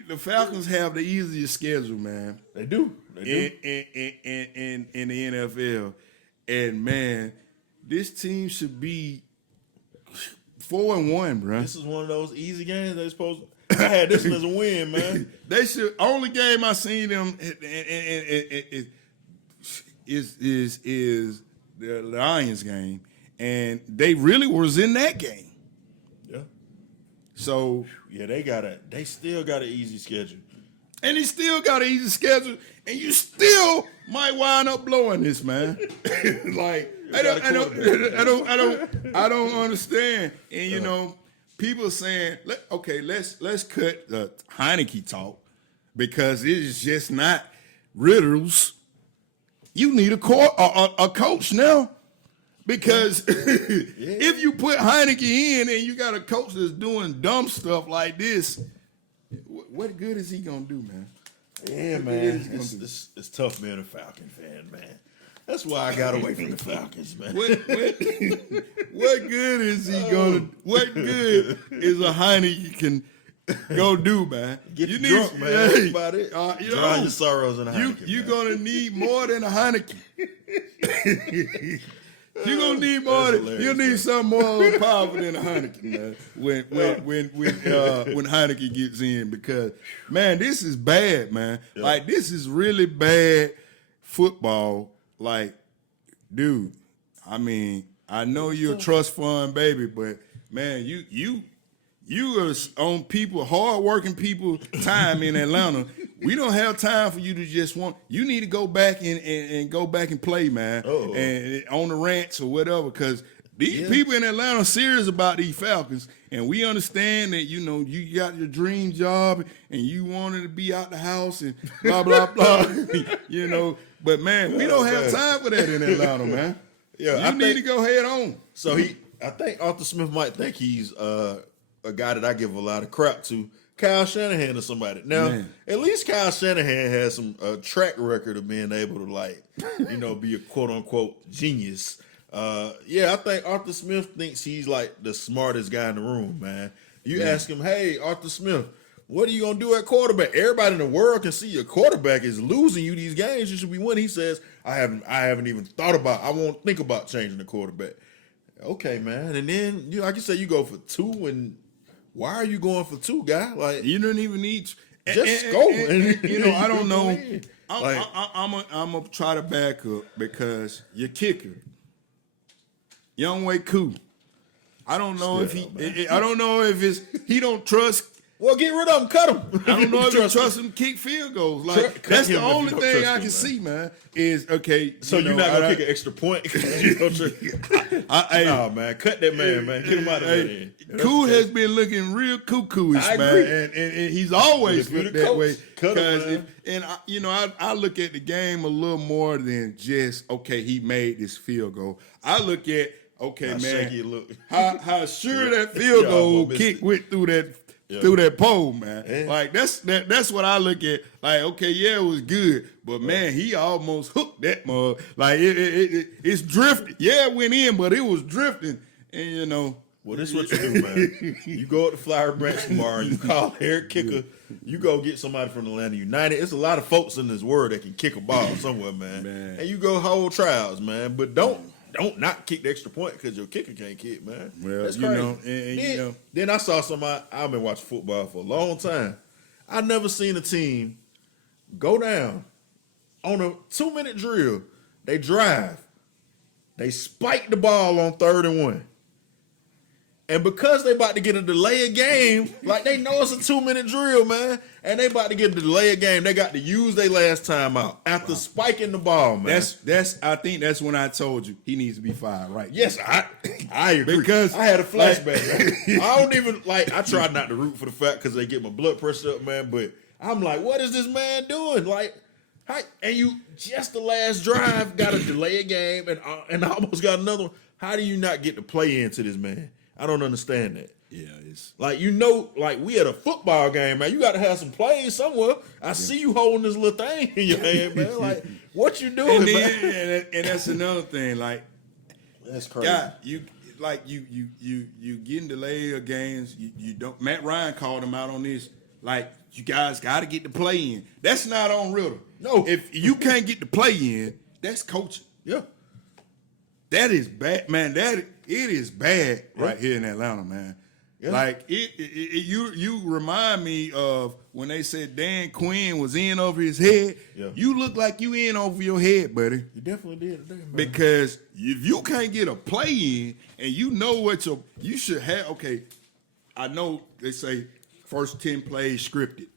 the Falcons have the easiest schedule, man. They do. In the NFL. And, man, this team should be 4-1, bro. This is one of those easy games they supposed to. I had this one as a win, man. They should. Only game I seen them is the Lions game, and they really was in that game. Yeah. So yeah, they still got an easy schedule. And he still got an easy schedule, and you still might wind up blowing this, man. Like I don't understand. And you know, people saying, let's cut the Heineke talk because it is just not riddles. You need a coach now. Because if you put Heineke in and you got a coach that's doing dumb stuff like this, what good is he gonna do, man? Yeah, man. It's tough being a Falcon fan, man. That's why I got away from the Falcons, man. What good is he gonna? What good is a Heineke can go do, man? Get you drunk, man. That's about it. Drown your sorrows in a Heineke. You're gonna need more than a Heineke. You're gonna need more. You need something more powerful than a Heineke, man. When Heineke gets in, because man, this is bad, man. Yeah. Like this is really bad football. Like, dude, I mean, I know you're a trust fund baby, but man, you are on people, hardworking people time in Atlanta. We don't have time for you to just you need to go back and go back and play, man. And on the ranch or whatever, because these people in Atlanta are serious about these Falcons, and we understand that, you know, you got your dream job and you wanted to be out the house and blah, blah, blah, you know. But, man, we don't have time for that in Atlanta, man. Yeah, you need to go head on. So I think Arthur Smith might think he's a guy that I give a lot of crap to. Kyle Shanahan or somebody. Now, at least Kyle Shanahan has some track record of being able to, like, you know, be a quote-unquote genius. I think Arthur Smith thinks he's, like, the smartest guy in the room, man. You ask him, hey, Arthur Smith, what are you going to do at quarterback? Everybody in the world can see your quarterback is losing you these games. You should be winning. He says, I haven't even thought about, I won't think about changing the quarterback. Okay, man. And then, you know, like you said, you go for 2 and why are you going for 2, guy? Like you don't even need just go. And, you know, I don't know. I'm gonna try to back up because your kicker, Younghoe Koo. I don't know if he don't trust. Well, get rid of him. Cut him. I don't know if you trust him to kick field goals. Like that's the only thing I can see, man. Is okay. So you're not gonna kick an extra point? Nah, man. Cut that man, man. Get him out of there. Koo has been looking real cuckoo-ish, man, and he's always looked that way. I look at the game a little more than just he made this field goal. I look at how sure that field goal kick went through that pole, man. Yeah. Like that's what I look at. Like, it was good, but man, he almost hooked that mug. Like it's drifting. Yeah, it went in, but it was drifting, and you know. Well, this is what you do, man. You go up to Flower Branch tomorrow, you call Eric Kicker, you go get somebody from Atlanta United. It's a lot of folks in this world that can kick a ball somewhere, man. And you go hold trials, man. But don't not kick the extra point because your kicker can't kick, man. Well, that's crazy. Then I saw somebody, I've been watching football for a long time. I never seen a team go down on a 2-minute drill. They drive. They spike the ball on 3rd and 1. And because they about to get a delay of game, like they know it's a 2-minute drill, man, and they about to get a delay of game, they got to use their last time out after spiking the ball, man. I think that's when I told you he needs to be fired, right? Yes, I agree. Because I had a flashback. I don't even I tried not to root for the fact because they get my blood pressure up, man. But I'm like, what is this man doing? Like, and you just the last drive got a delay of game and I almost got another one. How do you not get to play into this, man? I don't understand that. Yeah, it's like, like we at a football game, man. You got to have some plays somewhere. I see you holding this little thing in your hand, man. Like, what you doing, man? And that's another thing. Like, that's crazy. God, you getting delayed of games. You don't. Matt Ryan called him out on this. Like, you guys got to get the play in. That's not on Riddle. No, if you can't get the play in, that's coaching. Yeah, that is bad, man. It is bad right here in Atlanta, man. Yeah. Like you remind me of when they said Dan Quinn was in over his head. Yeah. You look like you in over your head, buddy. You definitely did today, man. Because if you can't get a play in and you know you should have. Okay, I know they say first 10 plays scripted.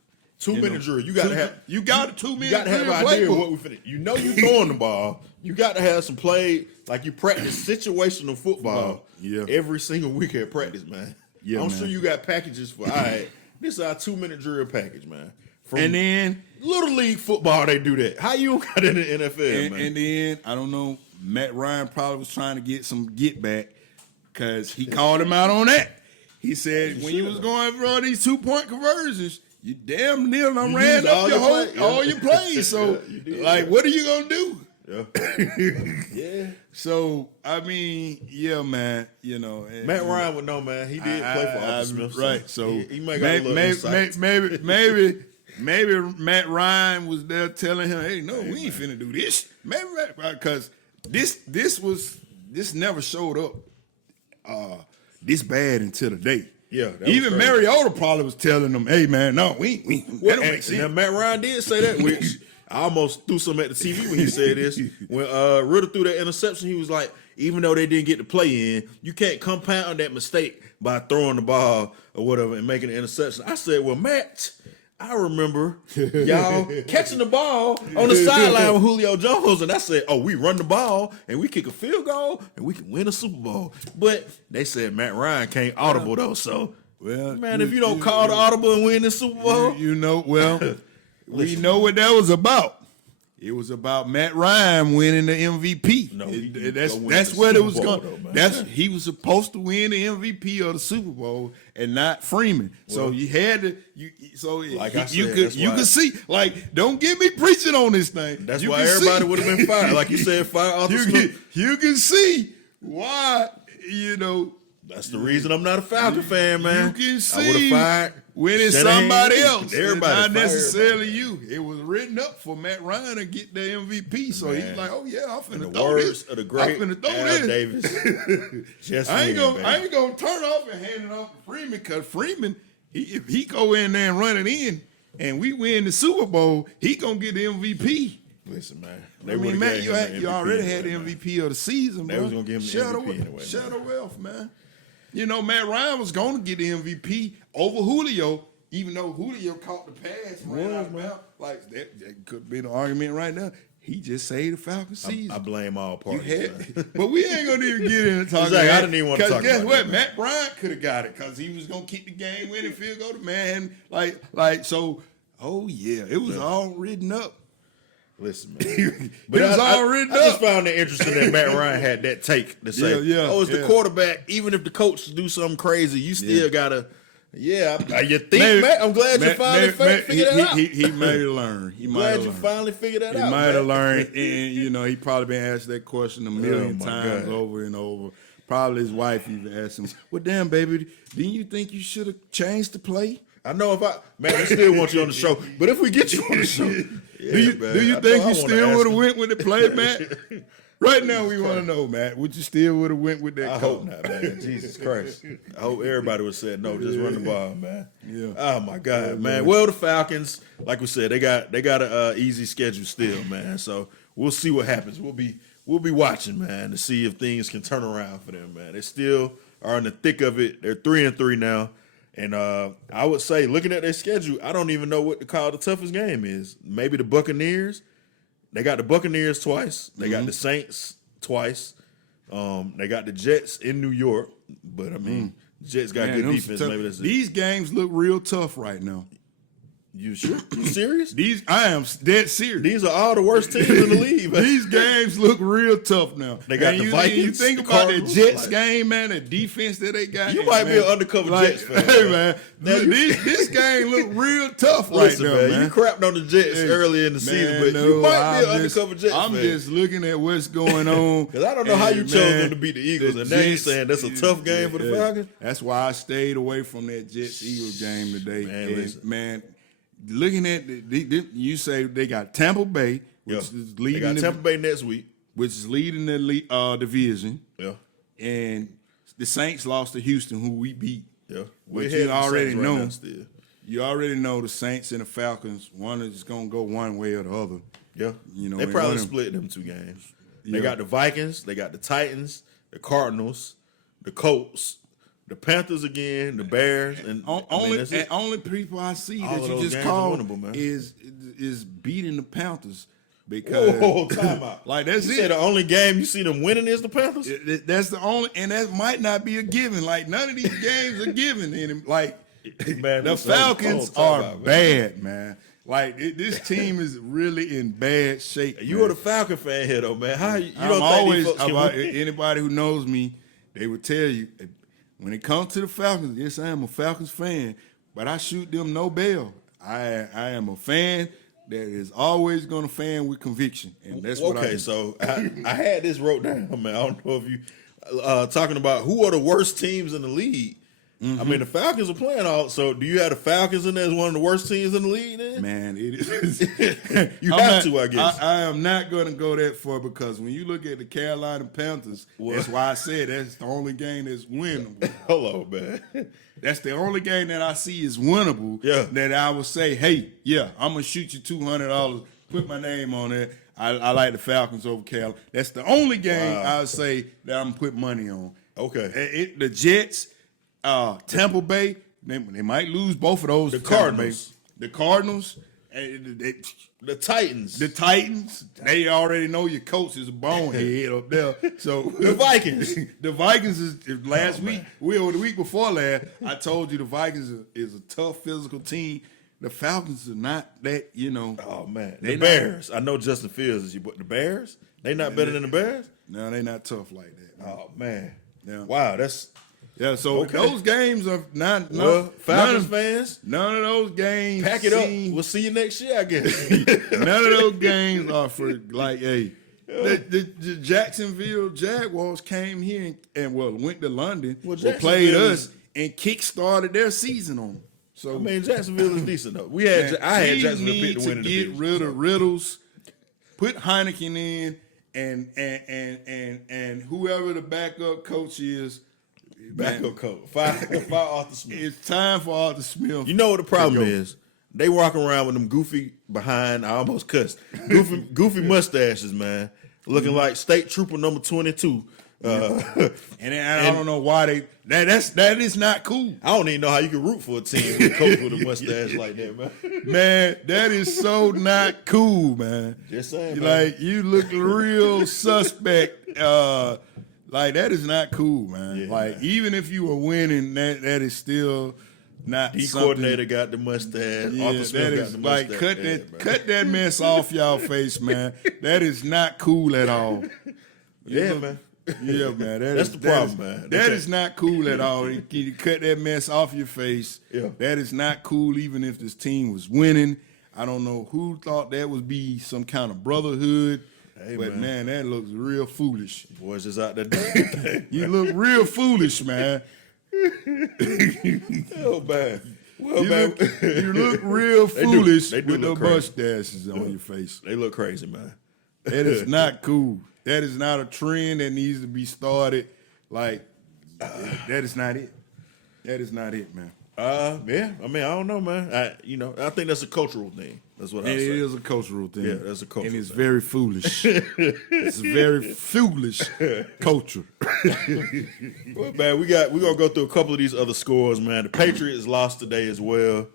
2-minute drill. You got to have. You got a 2 minute. You got to have an idea of what we finna. You know you throwing the ball. You got to have some play. Like you practice situational football. Yeah. Every single week at practice, man. Yeah, I'm man. sure you got packages for. All right, this is our 2-minute drill package, man. And then Little League football, they do that. How you got in the NFL, man? And then I don't know. Matt Ryan probably was trying to get some get back because he called him out on that. He said when you was going for all these 2-point conversions, you damn near done ran up all your plays. So what are you gonna do? Yeah. Yeah. So I mean, yeah, man. You know, Matt Ryan would know, man. He did play for Arthur Smith, right? So he might got a little insight. maybe Matt Ryan was there telling him, "Hey, no, we ain't finna do this." Maybe because this never showed up this bad until today. Yeah, even Mariota probably was telling them, "Hey, man, no, we that don't make sense." Now Matt Ryan did say that, which I almost threw some at the TV when he said this. When Ritter threw that interception, he was like, even though they didn't get the play in, you can't compound that mistake by throwing the ball or whatever and making an interception. I said, well, Matt, I remember y'all catching the ball on the sideline with Julio Jones, and I said, oh, we run the ball and we kick a field goal and we can win a Super Bowl. But they said Matt Ryan can't audible though, so well, man, if you don't call the audible and win the Super Bowl, you know, well, we know what that was about. It was about Matt Ryan winning the MVP. No, that's what it was going. He was supposed to win the MVP of the Super Bowl and not Freeman. Well, so you had to. You could see. Like, don't get me preaching on this thing. That's why everybody would have been fired. Like you said, fire Arthur Smith. You can see why. You know. That's the reason I'm not a Falcon fan, man. You can see I would have fired when it's somebody else, everybody, not necessarily you. It was written up for Matt Ryan to get the MVP, so he's like, "Oh yeah, I'm finna throw this." Of the great I'm finna throw Al this. Davis. I ain't gonna turn off and hand it off to Freeman because Freeman, if he go in there and run it in, and we win the Super Bowl, he gonna get the MVP. Listen, man. I mean, Matt, you already had the MVP of the season, bro. They was gonna give him the MVP anyway. Shut up, man. You know, Matt Ryan was going to get the MVP over Julio, even though Julio caught the pass. Like, that could be an argument right now. He just saved the Falcons season. I blame all parties. But we ain't going to even get into talking about that. I didn't even want to talk about guess what? That, Matt Bryant could have got it because he was going to kick the game-winning field goal. Man, so, oh, yeah, it was all written up. Listen, man. But it was all written up. I just found it interesting that Matt Ryan had that take to say, the quarterback, even if the coach do something crazy, you still got to, you think, Matt? I'm glad you finally figured that out. He might have learned. Glad you finally figured that out. He might have learned, and, you know, he probably been asked that question a million times over and over. Probably his wife even asked him, well, damn, baby, didn't you think you should have changed the play? I know I still want you on the show, but if we get you on the show, do you think you still would have went with the play, Matt? Right now, we want to know, Matt. Would you still would have went with that? I hope not, man. Jesus Christ. I hope everybody would have said no. Just run the ball, man. Yeah. Oh my God, man. Well, the Falcons, like we said, they got an easy schedule still, man. So we'll see what happens. We'll be watching, man, to see if things can turn around for them, man. They still are in the thick of it. They're 3-3 now. And I would say, looking at their schedule, I don't even know what to call the toughest game is. Maybe the Buccaneers. They got the Buccaneers twice. They got the Saints twice. They got the Jets in New York. But, I mean, Jets got good defense. Maybe that's it. These games look real tough right now. You sure? You serious? I am dead serious. These are all the worst teams in the league, man. These games look real tough now. They got the Vikings. You think about that Jets game, man, the defense that they got. You might be an undercover Jets fan. Hey, man, this game look real tough right now, man. You crapped on the Jets early in the season, but you might be an undercover Jets fan. I'm just looking at what's going on. Because I don't know how you chose them to beat the Eagles, and now you're saying that's a tough game for the Falcons? That's why I stayed away from that Jets-Eagles game today. Man, looking at you say they got Tampa Bay, which is leading. They got Tampa Bay next week, which is leading the division. Yeah, and the Saints lost to Houston, who we beat. Yeah, but you already know. You already know the Saints and the Falcons. One is going to go one way or the other. Yeah, you know they probably split them two games. Yeah. They got the Vikings, they got the Titans, the Cardinals, the Colts, the Panthers again, the Bears, and only people I see All that of you those just games called are winnable, man. is beating the Panthers because Whoa, time out. like that's You it. say the only game you see them winning is the Panthers? That's the only, and that might not be a given. Like none of these games are given. And like Man, the Falcons are bad, man. Like this team is really in bad shape. You are the Falcon fan here, though, man. How you I'm don't always think these folks about can win? anybody who knows me. They would tell you when it comes to the Falcons. Yes, I am a Falcons fan, but I shoot them no bail. I am a fan that is always going to fan with conviction, and that's what I do. Okay, so I had this wrote down, man. I don't know if you talking about who are the worst teams in the league. I mean, the Falcons are playing all. So, do you have the Falcons in there as one of the worst teams in the league? Then, Man, it is. you have to, I guess. I am not going to go that far because when you look at the Carolina Panthers, that's why I said that's the only game that's winnable. Hello, man. That's the only game that I see is winnable. Yeah. That I would say, hey, yeah, I'm gonna shoot you $200. Put my name on it. I like the Falcons over Carolina. That's the only game I would say that I'm gonna put money on. Okay. The Jets, Tampa Bay, they might lose both of those. The to Tampa Cardinals. Bay. The Cardinals, The Titans. the Titans. They already know your coach is a bonehead up there. So The Vikings. the Vikings is last week. The week before last, I told you the Vikings is a tough physical team. The Falcons are not that, Oh man, They the not- Bears. I know Justin Fields is you, but the Bears, they not better than the Bears. No, they not tough like that. Oh man, Yeah. wow, that's Yeah, so Okay. those games are not. Falcons fans. None of those games. Pack it up. We'll see you next year, I guess. None of those games are for hey. The Jacksonville Jaguars came here and went to London, Well, played Jacksonville us, and kick-started their season on them. So I mean, Jacksonville is decent though. I had Jacksonville pick to win in the get division. rid of Riddles, put Heineken in, and whoever the backup coach is. Backup coach. Fire Arthur Smith. It's time for Arthur Smith. You know what the problem to go. is? They walking around with them goofy behind. I almost cussed. Goofy mustaches, man, looking like State Trooper number 22. And I don't know why that is not cool. I don't even know how you can root for a team with a coach with a mustache like that, man. Man, that is so not cool, man. Just saying, man. Like you look real suspect. Like that is not cool, man. Yeah, like man. even if you were winning, that is still not. D something- coordinator got the mustache. Yeah, Arthur that Smith got is the like mustache. cut that mess off y'all face, man. That is not cool at all. Yeah, man. Yeah, man. That's the problem, man. That is not cool at all. You cut that mess off your face. Yeah. That is not cool, even if this team was winning. I don't know who thought that would be some kind of brotherhood. Hey, but man. that looks real foolish. Boys just out there doing You look real foolish, man. Oh, man. Well, man. You look real They do. foolish They do with the look crazy. mustaches on your face. They look crazy, man. That is not cool. That is not a trend that needs to be started. Like, that is not it. That is not it, man. Yeah. I mean, I don't know, man. I think that's a cultural thing. That's what I And say. it is a cultural thing. Yeah, that's a cultural And it's thing. very foolish. It's very foolish culture. Well, man, we're gonna go through a couple of these other scores, man. The Patriots lost today as well.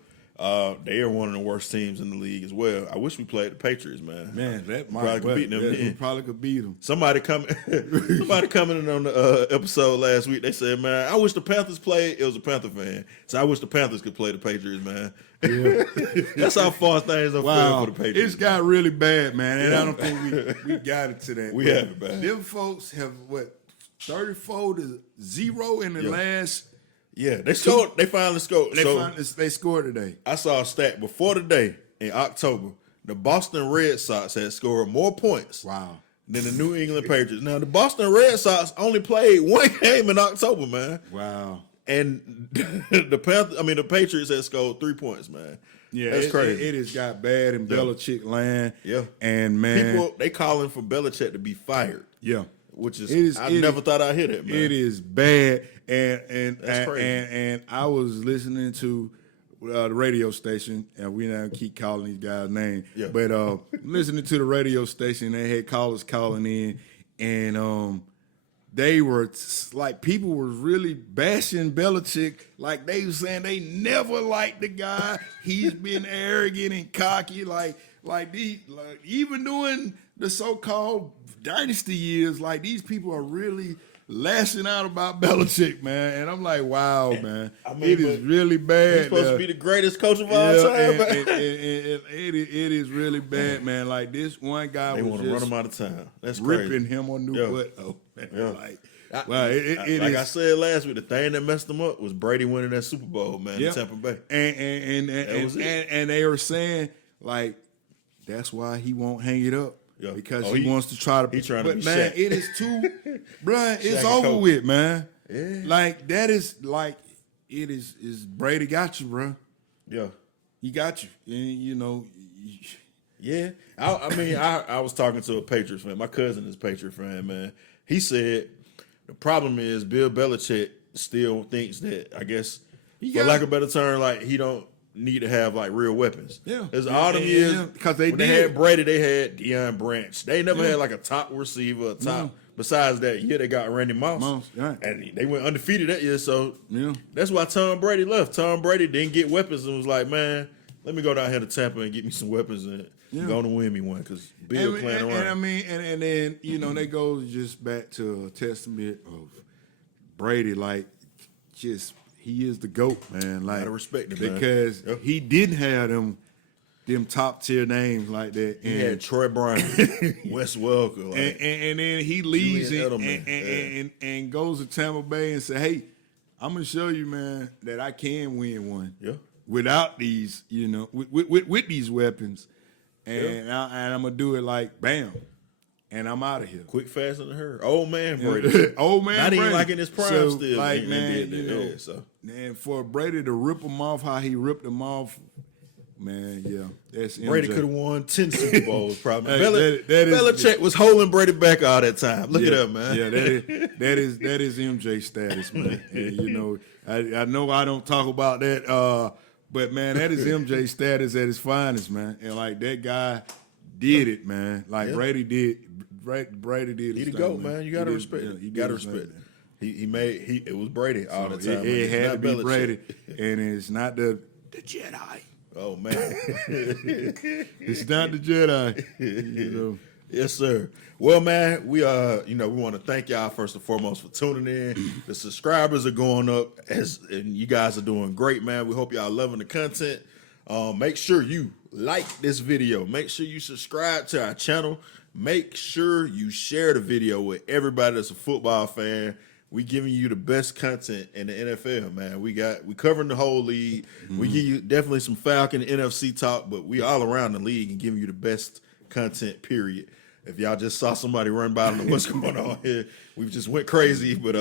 They are one of the worst teams in the league as well. I wish we played the Patriots, man. Man, that might Probably could beat them we then. probably could beat them. Somebody coming in on the episode last week. They said, "Man, I wish the Panthers played." It was a Panther fan, so I wish the Panthers could play the Patriots, man. Yeah. That's how far things are Wow, for the Patriots. it's got really bad, man, and I don't think we got it to that. We have it, man. Them folks have 34-0 in the last. Yeah, they scored. They finally scored. They scored today. I saw a stat before today in October. The Boston Red Sox had scored more points Wow. than the New England Patriots. Now, the Boston Red Sox only played one game in October, man. Wow. And the Patriots had scored 3 points, man. Yeah, that's crazy. It has got bad in Belichick land. Yeah. And man, People they calling for Belichick to be fired, yeah. which is, It is- I it never is- thought I'd hear that, man. It is bad, and That's crazy. and I was listening to the radio station, and we now keep calling these guys' names. Yeah. But listening to the radio station, they had callers calling in, and they were like people were really bashing Belichick. Like they were saying they never liked the guy. He's been arrogant and cocky. Like even during the so-called dynasty years, like these people are really lashing out about Belichick, man. And I'm like, wow, man. I mean, it is really bad. He's supposed to be the greatest coach of all time, man. It is really bad, man. Like this one guy they was want to run just him out of town. That's ripping crazy. him on new butt. Oh, man. Yeah. Like, I said last week, the thing that messed them up was Brady winning that Super Bowl, man, in Tampa Bay. And they were saying, like, that's why he won't hang it up. Yeah. Because he wants to try to. He trying to be man, Shaq. it is too, bruh. It's Shaq over with, man. Yeah. Like that is like it is Brady got you, bruh. Yeah, he got you, and you know. Yeah, I mean, I was talking to a Patriots fan. My cousin is a Patriot fan, man. He said the problem is Bill Belichick still thinks that, I guess, for lack of a better term, like he don't need to have like real weapons. Yeah, there's all them years because when they had Brady, they had Deion Branch. They never had like a top receiver, Besides that, they got Randy Moss, and they went undefeated that year. So that's why Tom Brady left. Tom Brady didn't get weapons and was like, man, let me go down here to Tampa and get me some weapons and go to win me one because Bill playing around. And I mean, and then that goes just back to a testament of Brady, like just. He is the GOAT, man. Like, gotta respect him, because he didn't have them top tier names like that. He had Troy Brown, Wes Welker, like, and then he leaves and goes to Tampa Bay and say, "Hey, I'm gonna show you, man, that I can win one. Without these, with these weapons, and I'm gonna do it like bam." And I'm out of here. Quick, fast, and hurry. Old man Brady. Old man Not Brady. even like in his prime so, still. Like, man, and for Brady to rip him off how he ripped him off, man, that's MJ. Brady could have won 10 Super Bowls probably. Belichick was holding Brady back all that time. Look it up, man. Yeah, that is MJ status, man. And, I know I don't talk about that, but, man, that is MJ status at his finest, man. And, like, that guy did it, man. Like, Brady did. Brady did. He the GOAT, man. You gotta respect it. You gotta respect it. It was Brady all the time. It had to be Brady, and it's not the Jedi. Oh man, it's not the Jedi. Yes, sir. Well, man, we want to thank y'all first and foremost for tuning in. The subscribers are going up, and you guys are doing great, man. We hope y'all loving the content. Make sure you like this video. Make sure you subscribe to our channel. Make sure you share the video with everybody that's a football fan. We giving you the best content in the NFL, man. We covering the whole league. Mm-hmm. We give you definitely some Falcon NFC talk, but we all around the league and giving you the best content, period. If y'all just saw somebody run by, I don't know what's going on here. We just went crazy, but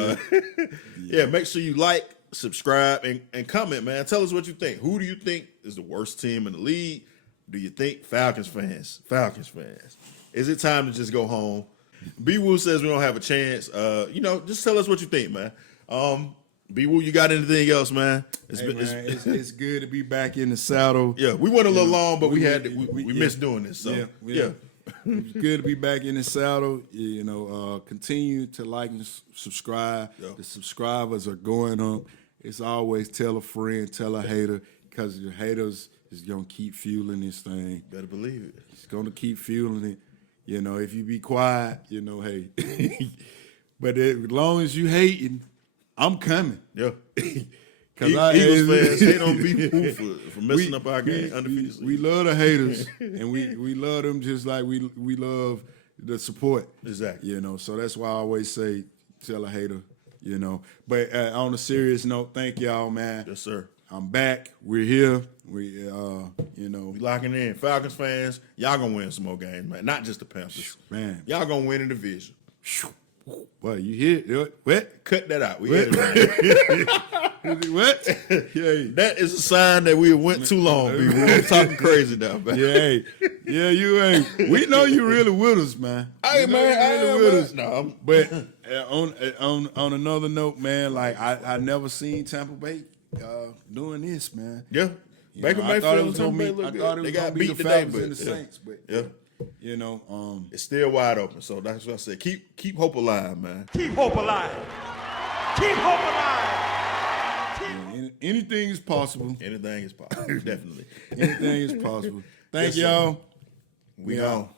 make sure you like, subscribe, and comment, man. Tell us what you think. Who do you think is the worst team in the league? Do you think Falcons fans? Is it time to just go home? B-Woo says we don't have a chance. Just tell us what you think, man. B-Woo, you got anything else, man? It's good to be back in the saddle. Yeah, we went a little long, but we missed doing this. So yeah. It's good to be back in the saddle. Continue to like and subscribe. Yeah. The subscribers are going up. It's always tell a friend, tell a hater, because your haters is gonna keep fueling this thing. Better believe it. It's gonna keep fueling it. If you be quiet, hey. But as long as you hating, I'm coming. Yeah. Because Eagles fans hate on people for messing up our game. Undefeated. We love the haters, and we love them just like we love the support. Exactly. So that's why I always say, tell a hater. But on a serious note, thank y'all, man. Yes, sir. I'm back. We're here. We locking in. Falcons fans, y'all gonna win some more games, man. Not just the Panthers, man. Y'all gonna win in the division. Well, you hear what? Cut that out. We hear it. What? Yeah, that is a sign that we went too long. We're talking crazy now, man. Yeah, you ain't. We know you really with us, man. Hey, man, I really with us. No, but on another note, man, like I never seen Tampa Bay doing this, man. Yeah. I thought it was gonna be the Falcons and the Saints, but You know, It's still wide open. So that's what I said. Keep hope alive, man. Keep hope alive. Keep hope alive. anything is possible. Anything is possible. Definitely. Anything is possible. Thank Yes, sir. y'all. We out.